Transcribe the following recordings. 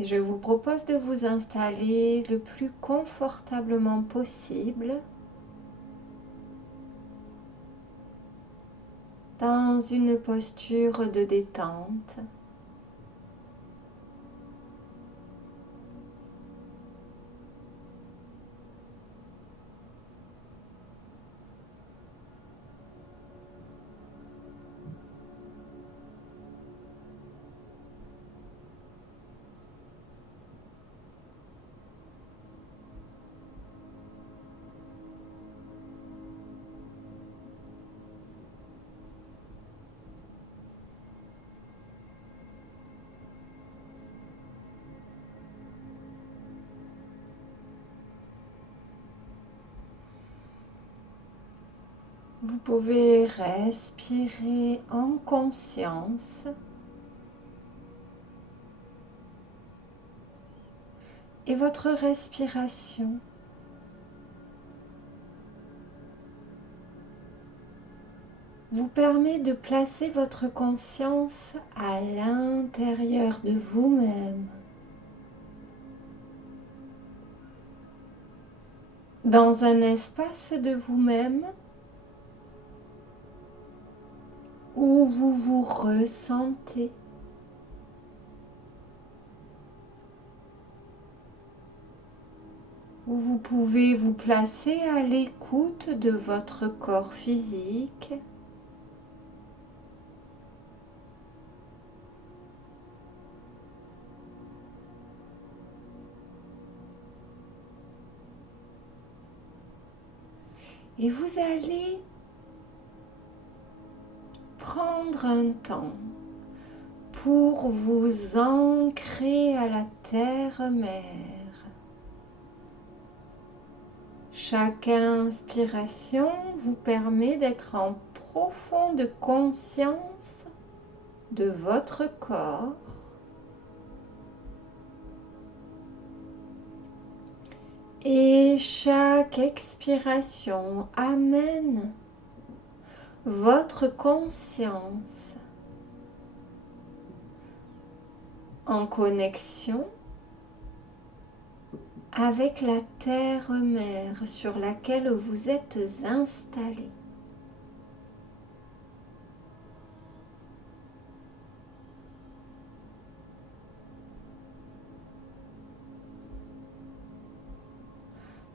Et je vous propose de vous installer le plus confortablement possible dans une posture de détente. Vous pouvez respirer en conscience et votre respiration vous permet de placer votre conscience à l'intérieur de vous-même, dans un espace de vous-même où vous vous ressentez. Où vous pouvez vous placer à l'écoute de votre corps physique, et vous allez prendre un temps pour vous ancrer à la terre-mère. Chaque inspiration vous permet d'être en profonde conscience de votre corps et chaque expiration amène votre conscience en connexion avec la terre-mère sur laquelle vous êtes installé.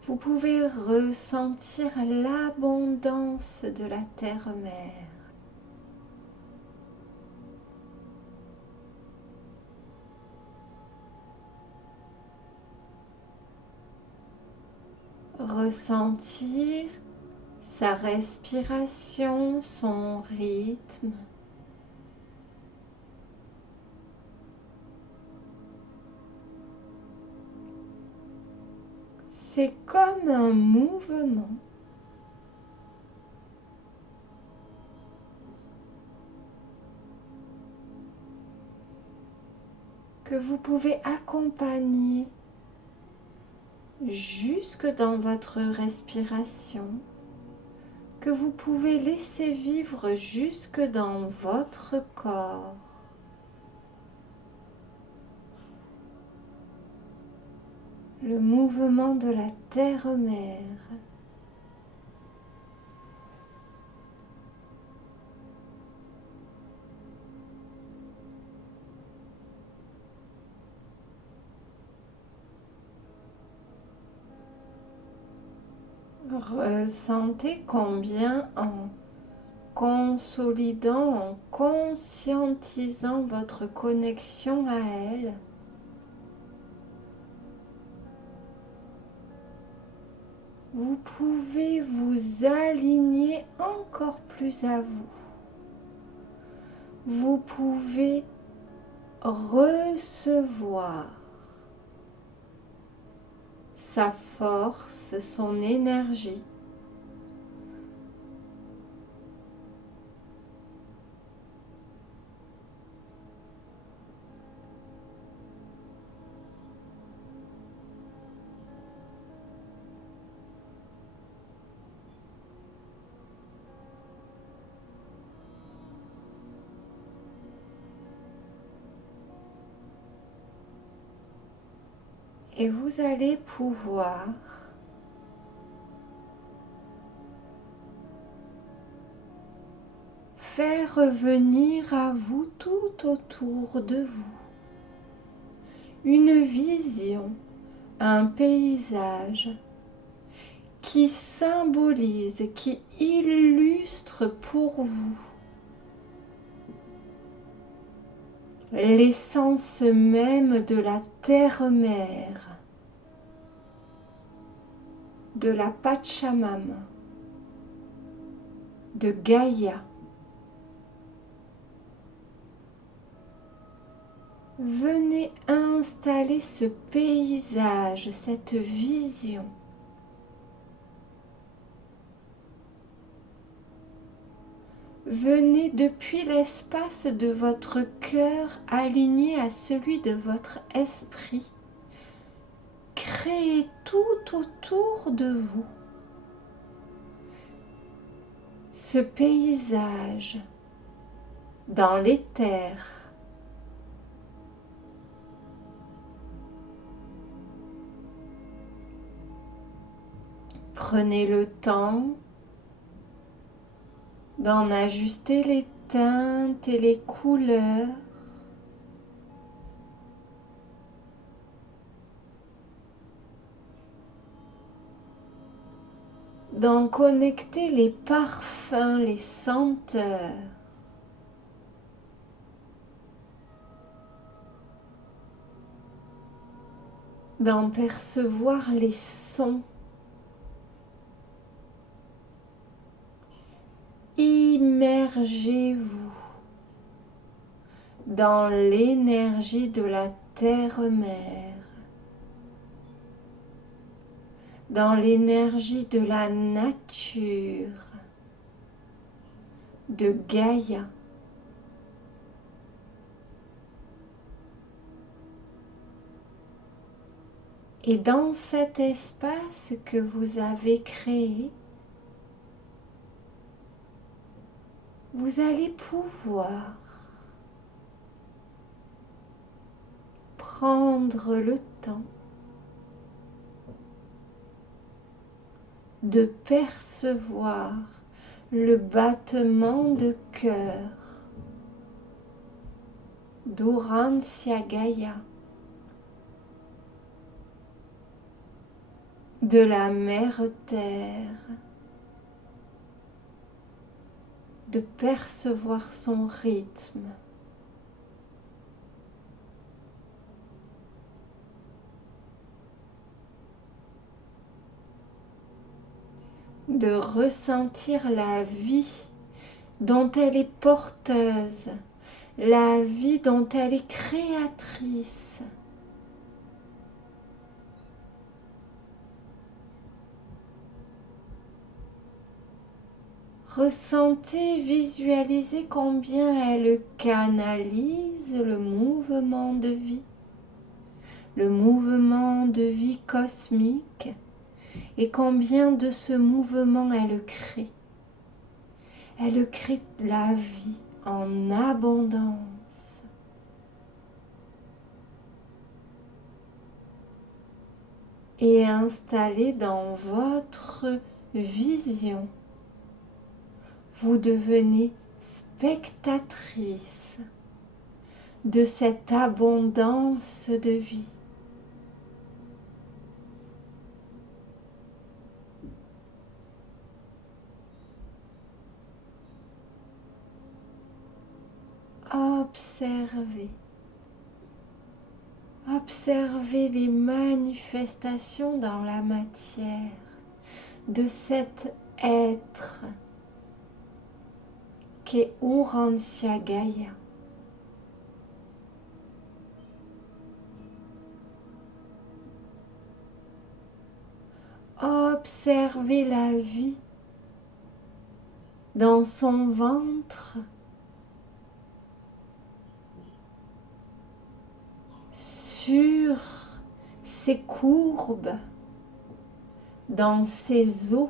Vous pouvez ressentir l'abondance de la terre-mère. Ressentir sa respiration, son rythme. C'est comme un mouvement que vous pouvez accompagner jusque dans votre respiration, que vous pouvez laisser vivre jusque dans votre corps. Le mouvement de la terre-mère. Ressentez combien en consolidant, en conscientisant votre connexion à elle, vous pouvez vous aligner encore plus à vous. Vous pouvez recevoir sa force, son énergie. Et vous allez pouvoir faire revenir à vous tout autour de vous une vision, un paysage qui symbolise, qui illustre pour vous l'essence même de la terre-mère, de la Pachamama, de Gaïa. Venez installer ce paysage, cette vision. Venez depuis l'espace de votre cœur aligné à celui de votre esprit. Créez tout autour de vous ce paysage dans l'éther. Prenez le temps d'en ajuster les teintes et les couleurs. D'en connecter les parfums, les senteurs. D'en percevoir les sons. Immergez-vous dans l'énergie de la terre-mère, dans l'énergie de la nature, de Gaïa. Et dans cet espace que vous avez créé, vous allez pouvoir prendre le temps de percevoir le battement de cœur d'Urantia Gaïa, de la mère terre, de percevoir son rythme, de ressentir la vie dont elle est porteuse, la vie dont elle est créatrice. Ressentez, visualisez combien elle canalise le mouvement de vie cosmique, et combien de ce mouvement elle crée. Elle crée la vie en abondance. Et installée dans votre vision, vous devenez spectatrice de cette abondance de vie. Observez. Observez les manifestations dans la matière de cet être qu'est Urantia Gaïa. Observez la vie dans son ventre, sur ses courbes, dans ses os.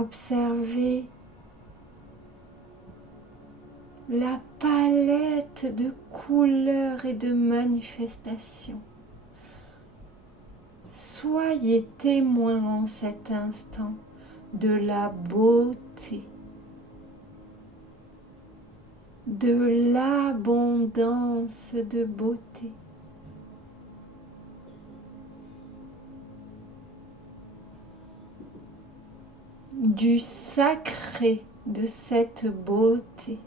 Observez la palette de couleurs et de manifestations. Soyez témoin en cet instant de la beauté, de l'abondance de beauté. Du sacré de cette beauté.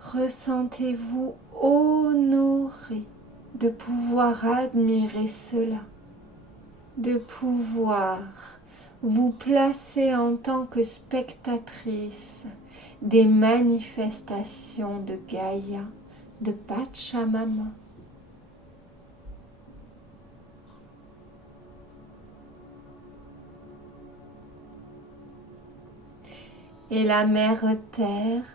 Ressentez-vous honoré de pouvoir admirer cela, de pouvoir vous placer en tant que spectatrice des manifestations de Gaïa, de Pachamama. Et la Mère Terre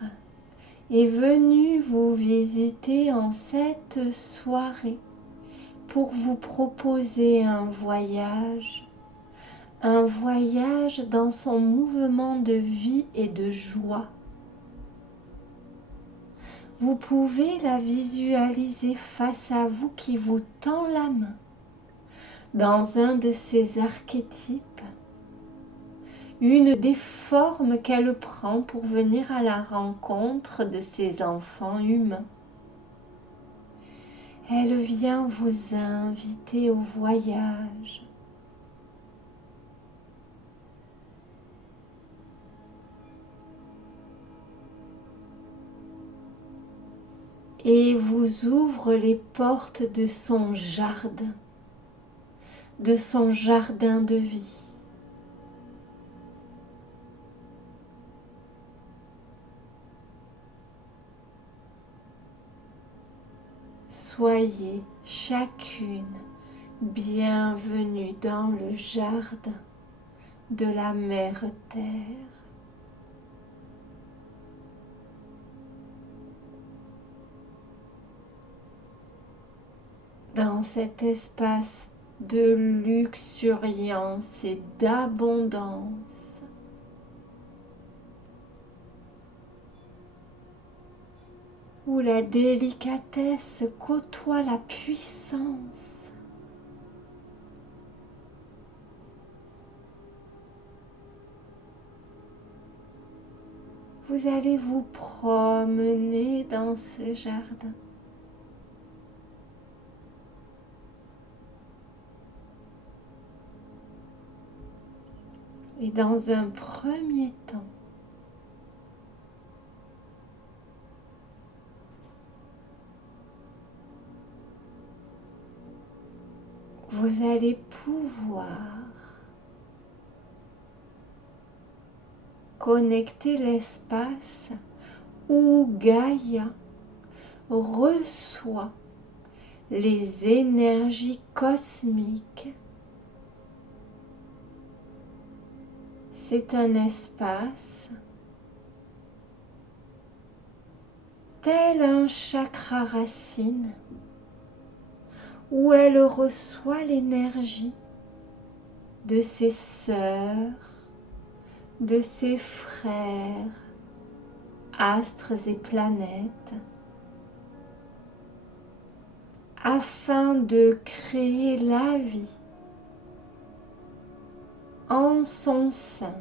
est venue vous visiter en cette soirée pour vous proposer un voyage dans son mouvement de vie et de joie. Vous pouvez la visualiser face à vous qui vous tend la main dans un de ses archétypes, une des formes qu'elle prend pour venir à la rencontre de ses enfants humains. Elle vient vous inviter au voyage. Et vous ouvre les portes de son jardin de vie. Soyez chacune bienvenue dans le jardin de la Mère Terre. Dans cet espace de luxuriance et d'abondance, où la délicatesse côtoie la puissance. Vous allez vous promener dans ce jardin. Et dans un premier temps, vous allez pouvoir connecter l'espace où Gaïa reçoit les énergies cosmiques. C'est un espace tel un chakra racine où elle reçoit l'énergie de ses sœurs, de ses frères, astres et planètes, afin de créer la vie en son sein.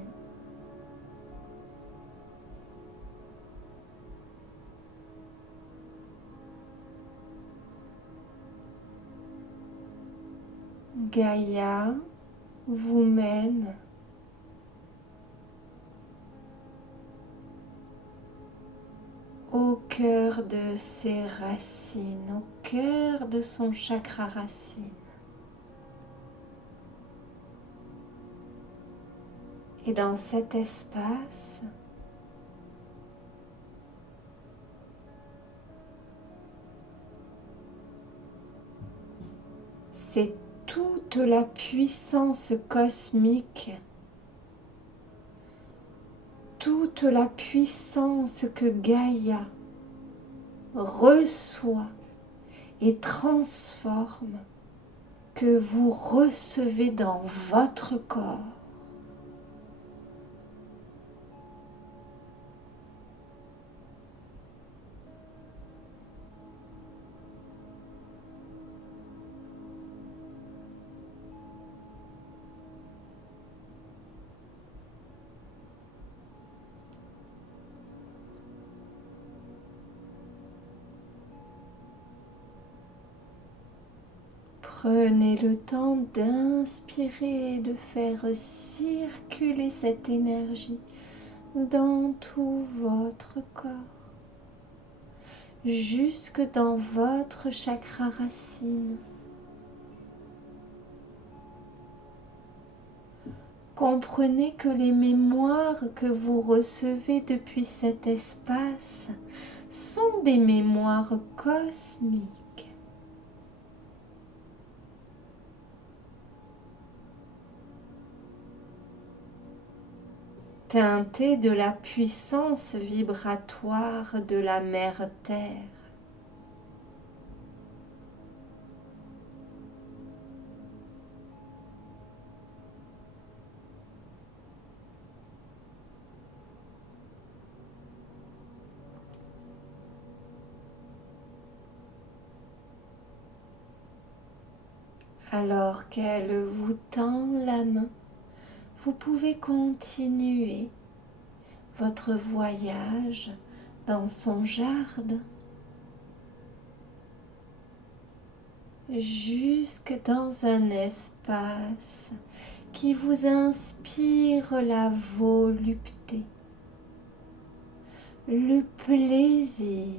Gaïa vous mène au cœur de ses racines, au cœur de son chakra racine. Et dans cet espace, c'est toute la puissance cosmique, toute la puissance que Gaïa reçoit et transforme que vous recevez dans votre corps. Prenez le temps d'inspirer et de faire circuler cette énergie dans tout votre corps, jusque dans votre chakra racine. Comprenez que les mémoires que vous recevez depuis cet espace sont des mémoires cosmiques. Teintées de la puissance vibratoire de la Mère Terre. Alors qu'elle vous tend la main, vous pouvez continuer votre voyage dans son jardin, jusque dans un espace qui vous inspire la volupté, le plaisir,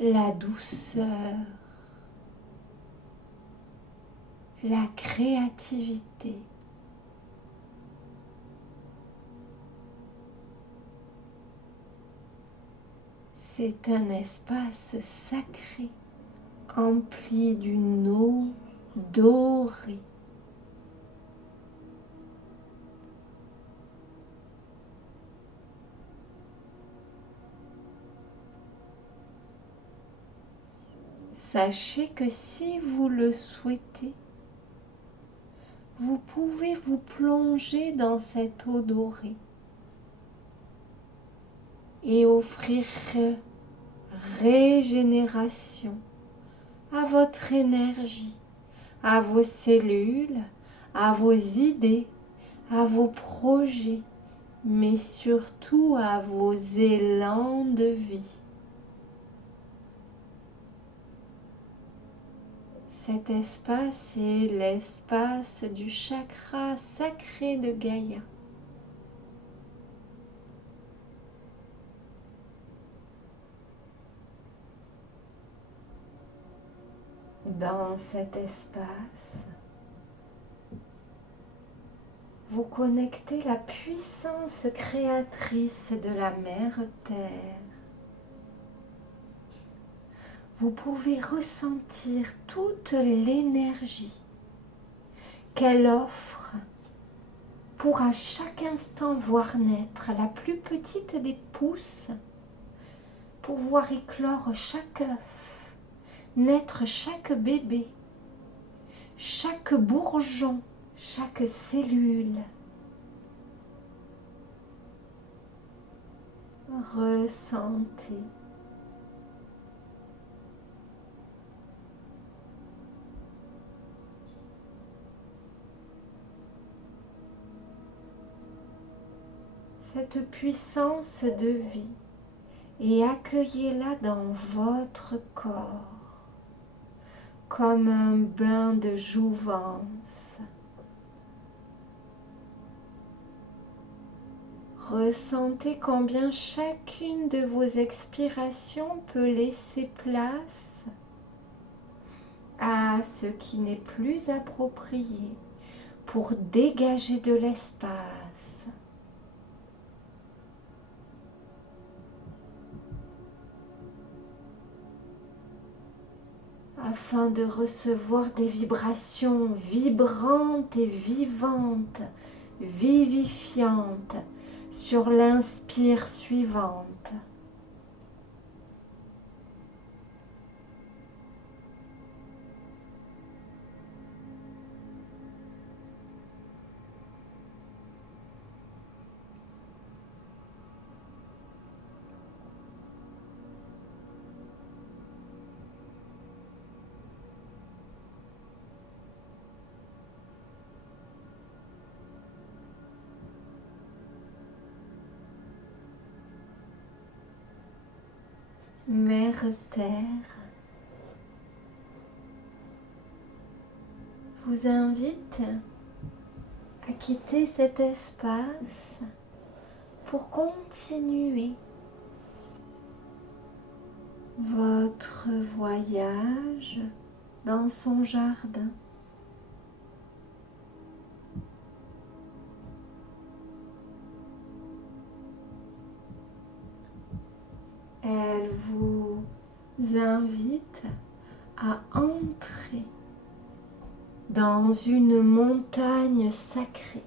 la douceur, la créativité. C'est un espace sacré, empli d'une eau dorée. Sachez que si vous le souhaitez, vous pouvez vous plonger dans cette eau dorée et offrir régénération à votre énergie, à vos cellules, à vos idées, à vos projets, mais surtout à vos élans de vie. Cet espace est l'espace du chakra sacré de Gaïa. Dans cet espace, vous connectez la puissance créatrice de la Mère Terre. Vous pouvez ressentir toute l'énergie qu'elle offre pour à chaque instant voir naître la plus petite des pousses, pour voir éclore chaque œuf, naître chaque bébé, chaque bourgeon, chaque cellule. Ressentez. Cette puissance de vie et accueillez-la dans votre corps comme un bain de jouvence. Ressentez combien chacune de vos expirations peut laisser place à ce qui n'est plus approprié pour dégager de l'espace. Afin de recevoir des vibrations vibrantes et vivantes, vivifiantes sur l'inspire suivante. Mère Terre vous invite à quitter cet espace pour continuer votre voyage dans son jardin. Elle vous invite à entrer dans une montagne sacrée.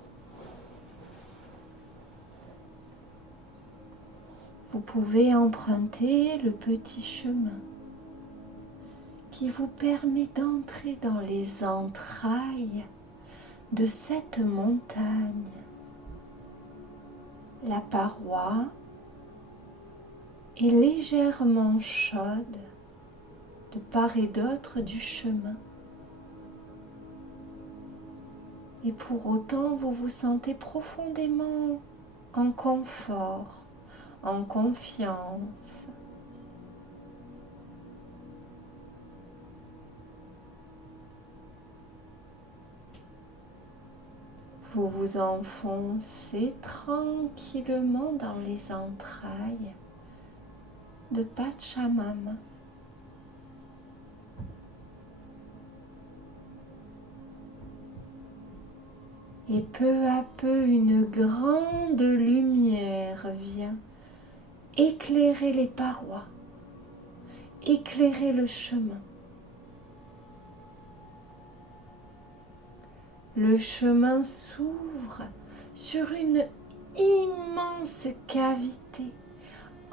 Vous pouvez emprunter le petit chemin qui vous permet d'entrer dans les entrailles de cette montagne. La paroi est légèrement chaude de part et d'autre du chemin. Et pour autant, vous vous sentez profondément en confort, en confiance. Vous vous enfoncez tranquillement dans les entrailles de Pachamama. Et peu à peu, une grande lumière vient éclairer les parois, éclairer le chemin. Le chemin s'ouvre sur une immense cavité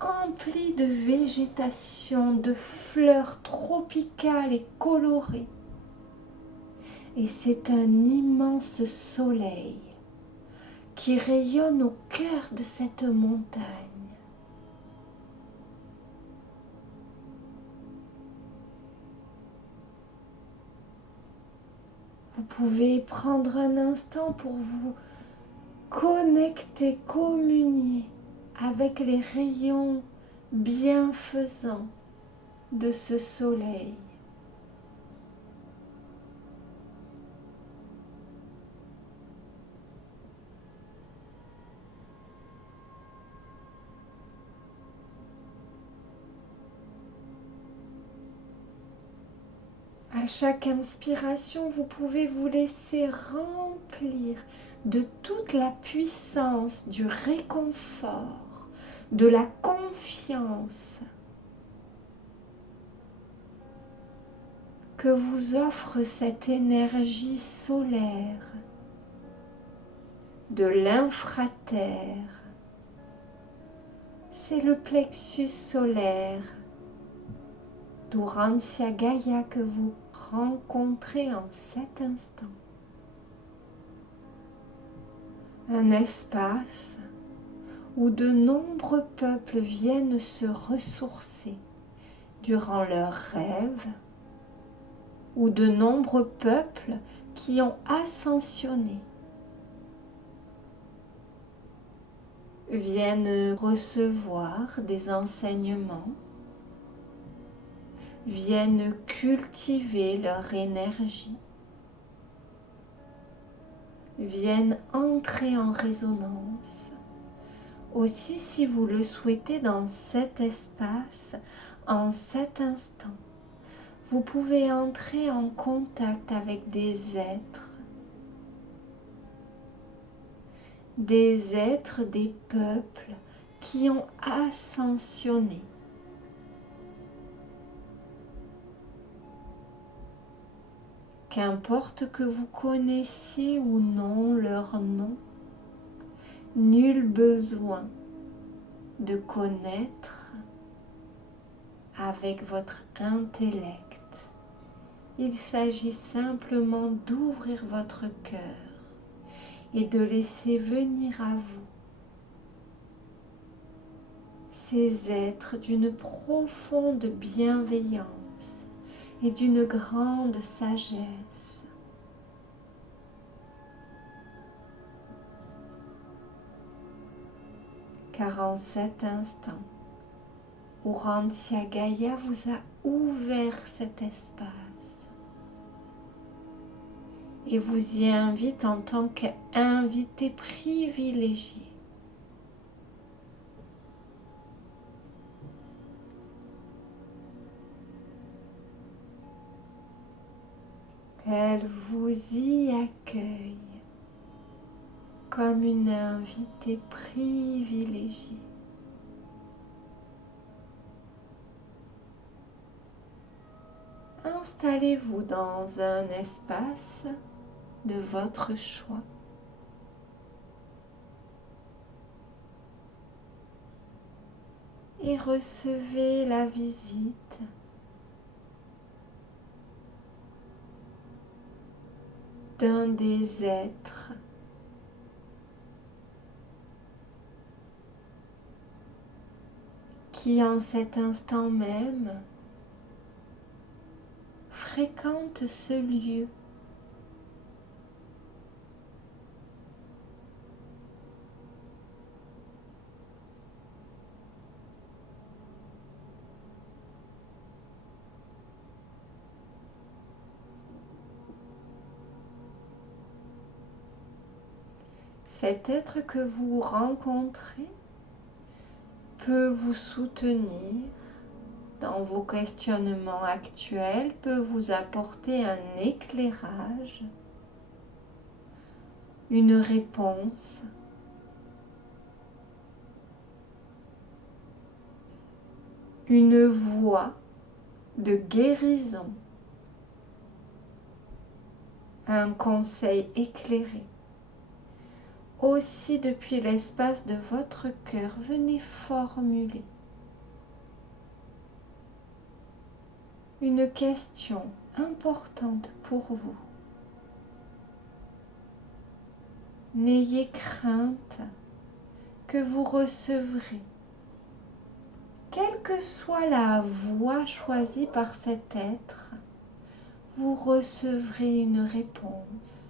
emplie de végétation, de fleurs tropicales et colorées. Et c'est un immense soleil qui rayonne au cœur de cette montagne. Vous pouvez prendre un instant pour vous connecter, communier avec les rayons bienfaisants de ce soleil. À chaque inspiration, vous pouvez vous laisser remplir de toute la puissance, du réconfort, de la confiance que vous offre cette énergie solaire de l'infraterre. C'est le plexus solaire d'Urantia Gaia que vous rencontrez en cet instant. Un espace où de nombreux peuples viennent se ressourcer durant leurs rêves, où de nombreux peuples qui ont ascensionné viennent recevoir des enseignements, viennent cultiver leur énergie, viennent entrer en résonance. Aussi, si vous le souhaitez, dans cet espace, en cet instant, vous pouvez entrer en contact avec des êtres, des peuples qui ont ascensionné. Qu'importe que vous connaissiez ou non leur nom, nul besoin de connaître avec votre intellect. Il s'agit simplement d'ouvrir votre cœur et de laisser venir à vous ces êtres d'une profonde bienveillance et d'une grande sagesse. Car en cet instant, Urantia Gaia vous a ouvert cet espace et vous y invite en tant qu'invité privilégié. Elle vous y accueille comme une invitée privilégiée. Installez-vous dans un espace de votre choix. Et recevez la visite d'un des êtres qui en cet instant même fréquente ce lieu. Cet être que vous rencontrez peut vous soutenir dans vos questionnements actuels, peut vous apporter un éclairage, une réponse, une voie de guérison, un conseil éclairé. Aussi depuis l'espace de votre cœur, venez formuler une question importante pour vous. N'ayez crainte que vous recevrez, quelle que soit la voie choisie par cet être, vous recevrez une réponse.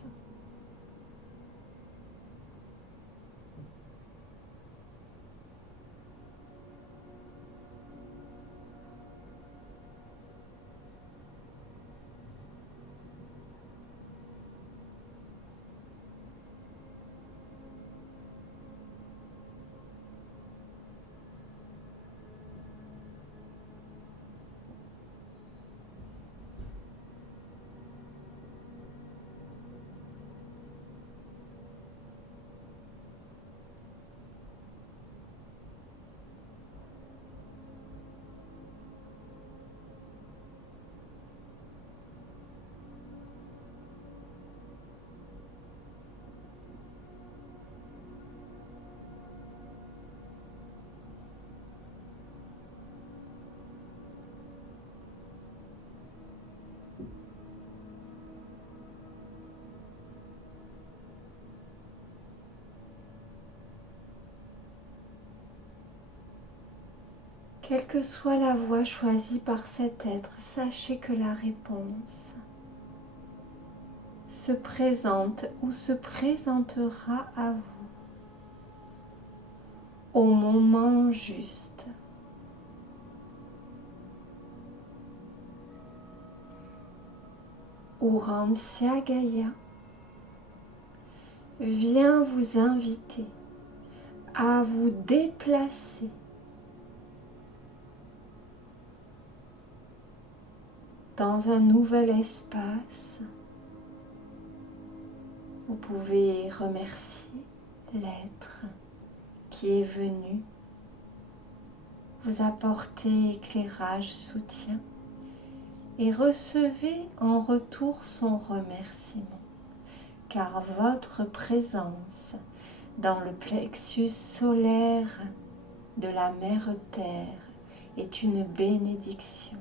Quelle que soit la voie choisie par cet être, sachez que la réponse se présente ou se présentera à vous au moment juste. Urantia Gaia vient vous inviter à vous déplacer dans un nouvel espace. Vous pouvez remercier l'être qui est venu vous apporter éclairage, soutien, et recevez en retour son remerciement, car votre présence dans le plexus solaire de la Mère Terre est une bénédiction.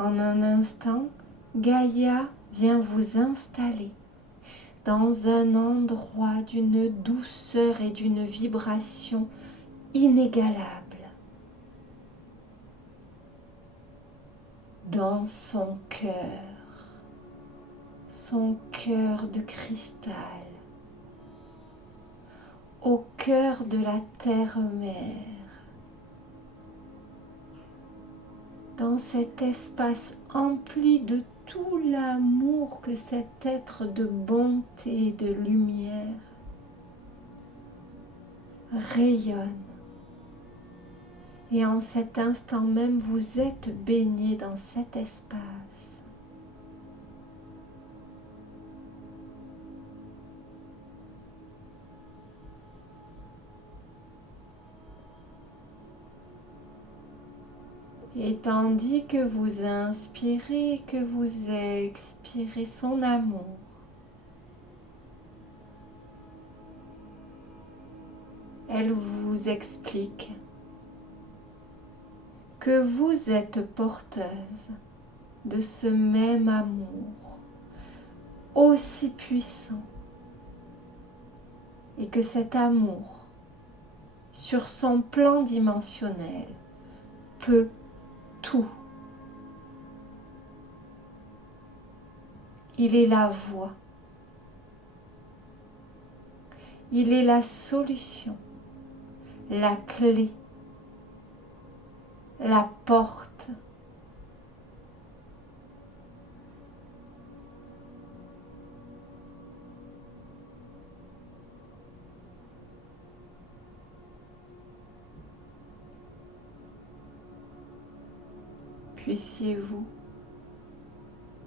En un instant, Gaïa vient vous installer dans un endroit d'une douceur et d'une vibration inégalable. Dans son cœur de cristal, au cœur de la terre-mère, dans cet espace empli de tout l'amour que cet être de bonté et de lumière rayonne. Et en cet instant même, vous êtes baigné dans cet espace. Et tandis que vous inspirez, que vous expirez son amour, elle vous explique que vous êtes porteuse de ce même amour aussi puissant et que cet amour, sur son plan dimensionnel, peut tout. Il est la voie. Il est la solution, la clé, la porte. Puissiez-vous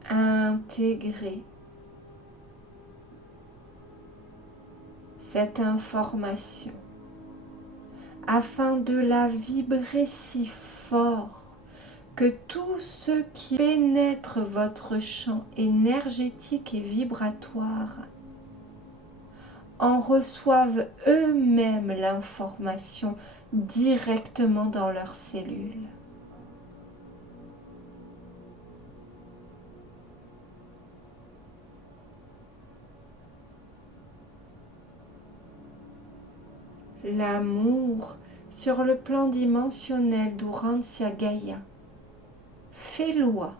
intégrer cette information afin de la vibrer si fort que tout ce qui pénètre votre champ énergétique et vibratoire en reçoivent eux-mêmes l'information directement dans leurs cellules. L'amour sur le plan dimensionnel d'Urantia Gaïa fait loi.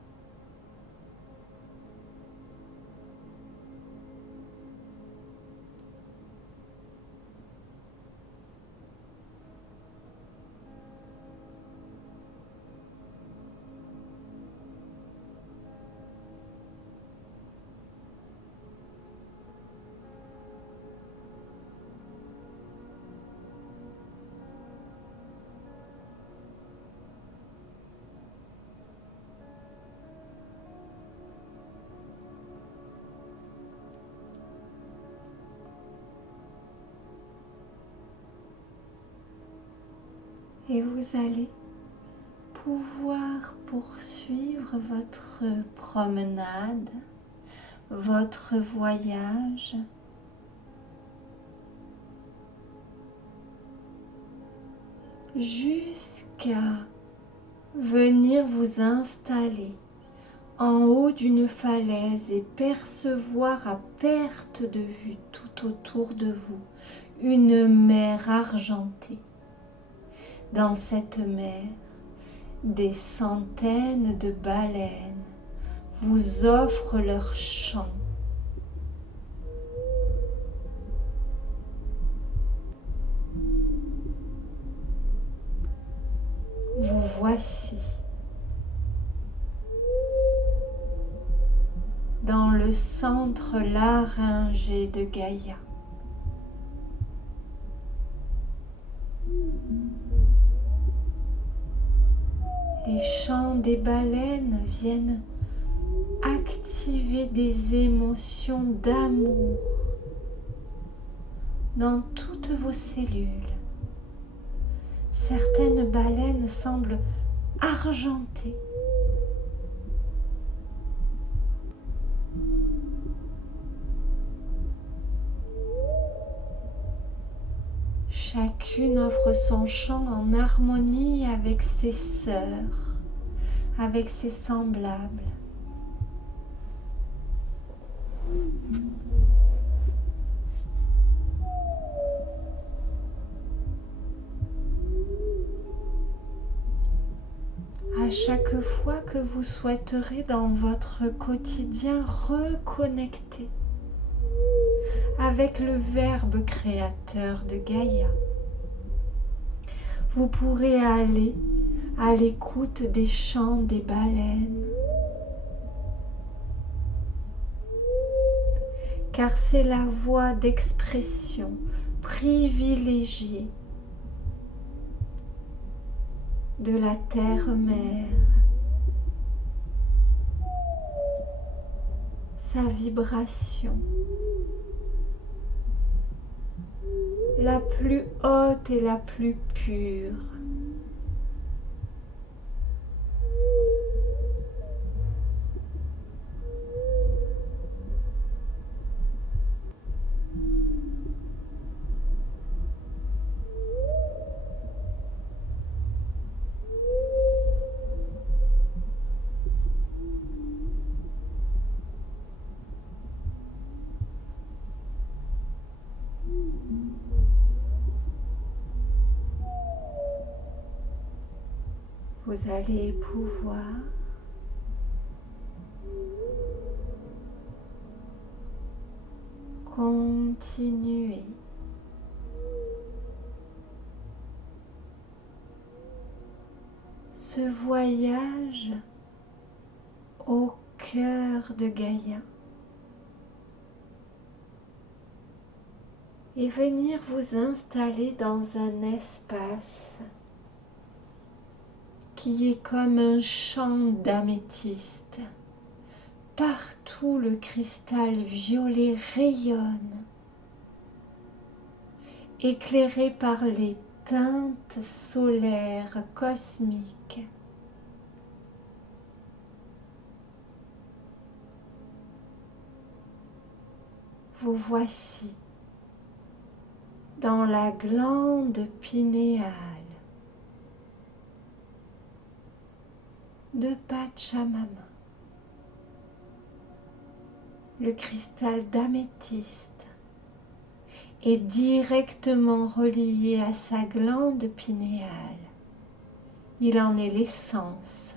Et vous allez pouvoir poursuivre votre promenade, votre voyage, jusqu'à venir vous installer en haut d'une falaise et percevoir à perte de vue tout autour de vous une mer argentée. Dans cette mer, des centaines de baleines vous offrent leur chant. Vous voici dans le centre laryngé de Gaïa. Les chants des baleines viennent activer des émotions d'amour dans toutes vos cellules. Certaines baleines semblent argentées. Chacune offre son chant en harmonie avec ses sœurs, avec ses semblables. À chaque fois que vous souhaiterez dans votre quotidien reconnecter avec le Verbe créateur de Gaïa. Vous pourrez aller à l'écoute des chants des baleines, car c'est la voie d'expression privilégiée de la terre-mère. Sa vibration la plus haute et la plus pure. Vous allez pouvoir continuer ce voyage au cœur de Gaïa et venir vous installer dans un espace qui est comme un champ d'améthyste. Partout le cristal violet rayonne, éclairé par les teintes solaires cosmiques. Vous voici dans la glande pinéale de Pachamama. Le cristal d'améthyste est directement relié à sa glande pinéale. Il en est l'essence.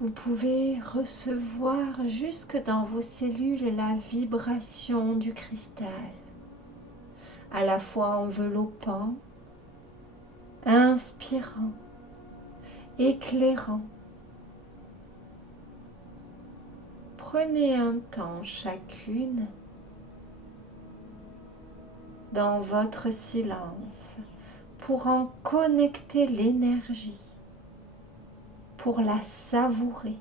Vous pouvez recevoir jusque dans vos cellules la vibration du cristal, à la fois enveloppant, inspirant, éclairant. Prenez un temps chacune dans votre silence pour en connecter l'énergie, pour la savourer.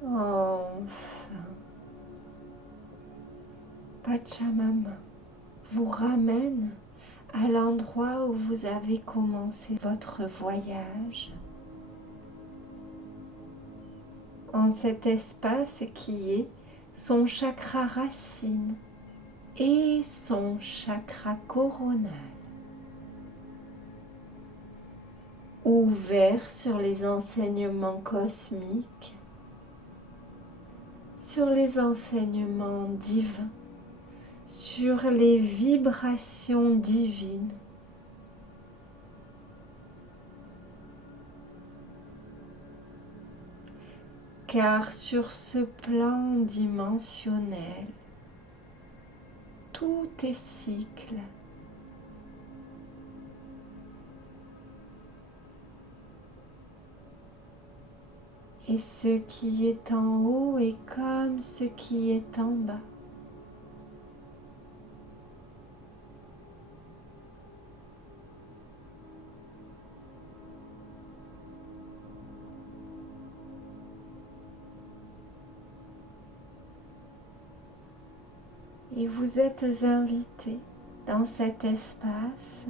Enfin, Pachamama vous ramène à l'endroit où vous avez commencé votre voyage, en cet espace qui est son chakra racine et son chakra coronal, ouvert sur les enseignements cosmiques, sur les enseignements divins, sur les vibrations divines. Car sur ce plan dimensionnel, tout est cycle. Et ce qui est en haut est comme ce qui est en bas. Et vous êtes invité dans cet espace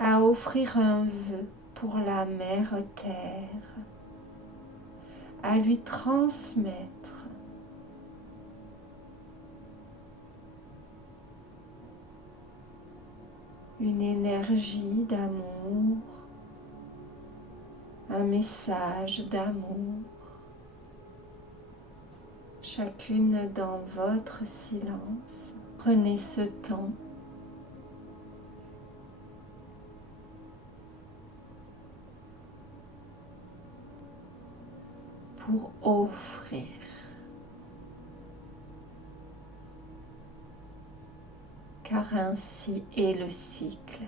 à offrir un vœu pour la Mère Terre, à lui transmettre une énergie d'amour, un message d'amour, chacune dans votre silence. Prenez ce temps pour offrir. Car ainsi est le cycle.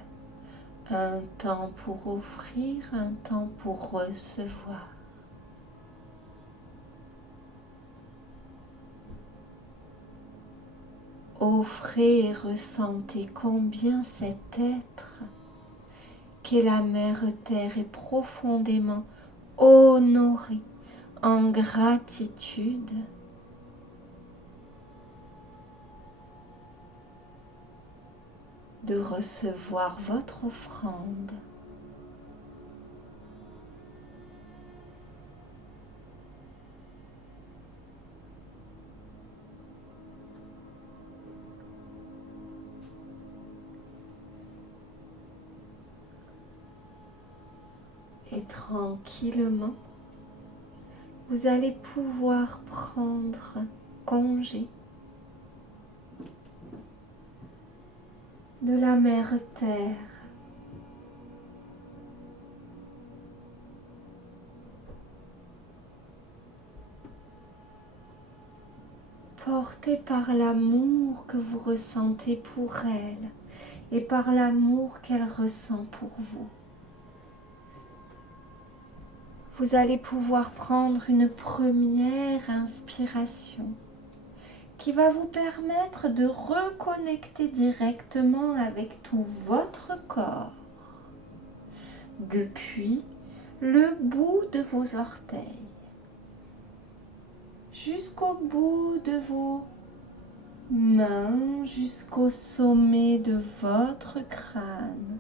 Un temps pour offrir, un temps pour recevoir. Offrez et ressentez combien cet être qu'est la Mère Terre est profondément honoré en gratitude de recevoir votre offrande. Et tranquillement, vous allez pouvoir prendre congé de la Mère Terre. Porté par l'amour que vous ressentez pour elle et par l'amour qu'elle ressent pour vous. Vous allez pouvoir prendre une première inspiration qui va vous permettre de reconnecter directement avec tout votre corps depuis le bout de vos orteils jusqu'au bout de vos mains, jusqu'au sommet de votre crâne.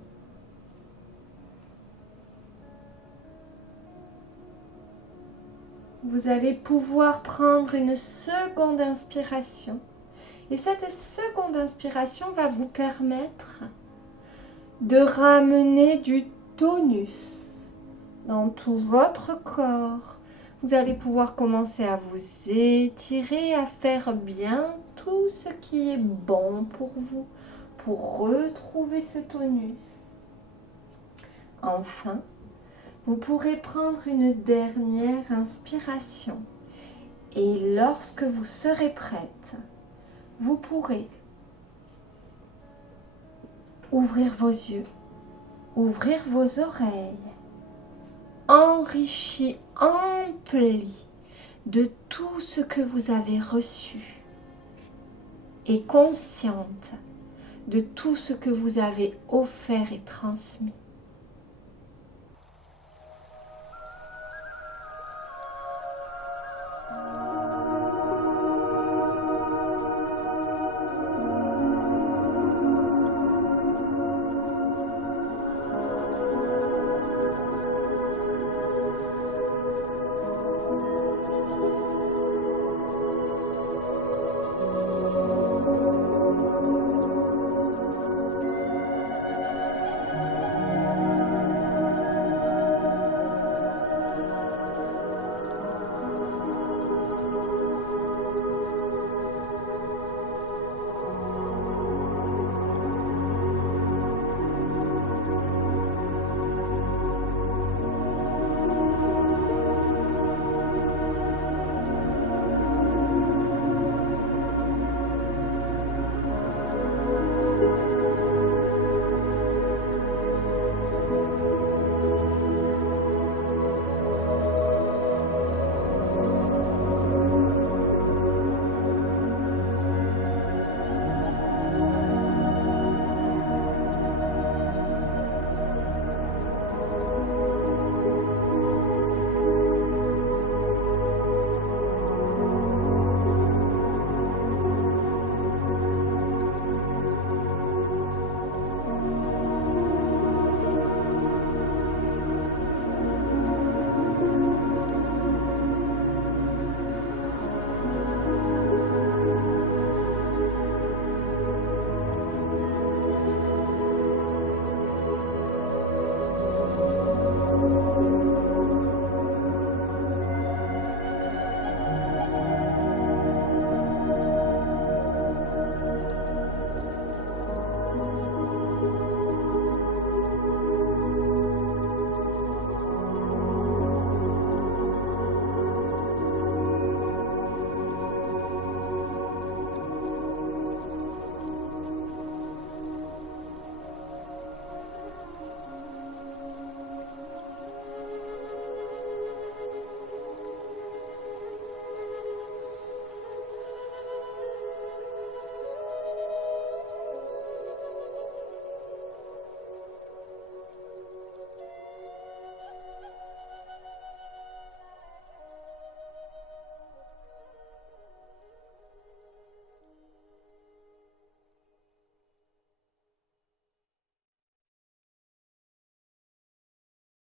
Vous allez pouvoir prendre une seconde inspiration. Et cette seconde inspiration va vous permettre de ramener du tonus dans tout votre corps. Vous allez pouvoir commencer à vous étirer, à faire bien tout ce qui est bon pour vous, pour retrouver ce tonus. Enfin, vous pourrez prendre une dernière inspiration et lorsque vous serez prête, vous pourrez ouvrir vos yeux, ouvrir vos oreilles, enrichi, empli de tout ce que vous avez reçu et consciente de tout ce que vous avez offert et transmis.